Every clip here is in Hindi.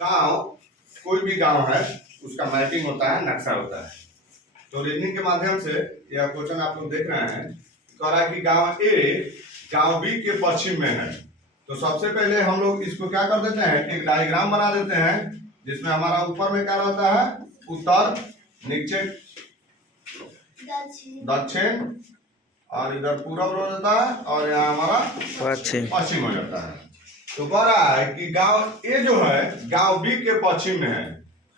गांव, कोई भी गांव है उसका मैपिंग होता है, नक्शा होता है। तो रीजनिंग के माध्यम से यह क्वेश्चन आप लोग देख रहे हैं, कह रहा है कि गांव ए गांव बी के पश्चिम में है। तो सबसे पहले हम लोग इसको क्या कर देते हैं, एक डायग्राम बना देते हैं जिसमें हमारा ऊपर में क्या रहता है, उत्तर, नीचे दक्षिण, और इधर पूरब हो जाता है, और यहाँ हमारा पश्चिम हो जाता है। तो कह रहा है कि गांव ए जो है गांव बी के पश्चिम में है,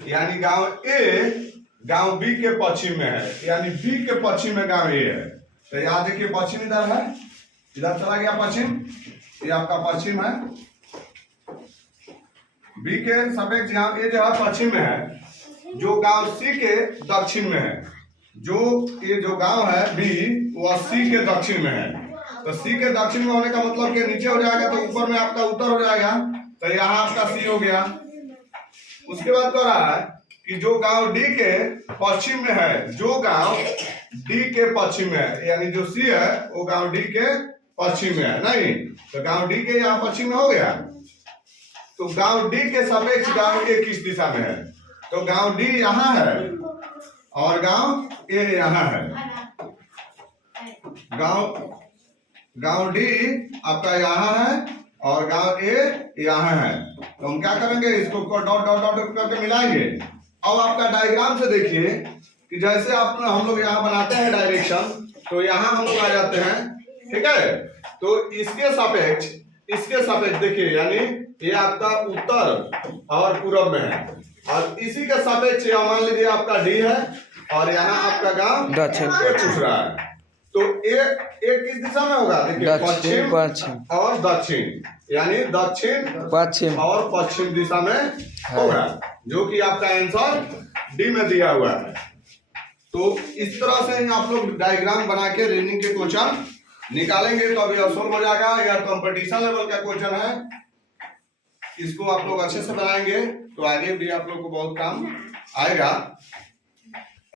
यानी गांव ए गांव बी के पश्चिम में है, यानी बी के पश्चिम में गांव ए है। तो यहाँ देखिए पश्चिम इधर है, इधर चला गया पश्चिम, ये आपका पश्चिम है। बी के सापेक्ष यहाँ ए जो है पश्चिम में है, जो गांव सी के दक्षिण में है। जो ये जो गांव है बी वह सी के दक्षिण में है। तो सी के दक्षिण में होने का मतलब कि नीचे हो जाएगा तो ऊपर में आपका उत्तर हो जाएगा। तो यहाँ आपका सी हो गया। उसके बाद कह रहा है कि जो गांव डी के पश्चिम में है, जो गांव डी के पश्चिम में है, यानी जो सी है वो गांव डी के पश्चिम में है। नहीं तो गांव डी के यहाँ पश्चिम में हो गया। तो गांव डी के सापेक्ष गांव ए किस दिशा में है, तो गांव डी यहाँ है और गांव ए यहाँ है। गांव डी आपका यहाँ है और गांव ए यहाँ है। तो हम क्या करेंगे, इसको डॉट डॉट डॉट करके मिलाएंगे। अब आपका डायग्राम से देखिए कि जैसे हम लोग यहाँ बनाते हैं डायरेक्शन, तो यहाँ हम लोग आ जाते हैं, ठीक है। तो इसके सापेक्ष देखिए, यानी ये आपका उत्तर और पूरब में है, और इसी के सापेक्ष मान लीजिए आपका डी है और यहाँ आपका गांव दक्षिण पूछ रहा है। तो एक किस दिशा में होगा, देखिए पश्चिम और दक्षिण, यानी दक्षिण पश्चिम और पश्चिम दिशा में होगा, जो कि आपका आंसर डी में दिया हुआ है। तो इस तरह से आप लोग डायग्राम बना के रीजनिंग के क्वेश्चन निकालेंगे तो अभी सोल्व हो जाएगा। यह कंपटीशन लेवल का क्वेश्चन है, इसको आप लोग अच्छे से बनाएंगे तो आगे भी आप लोग को बहुत काम आएगा।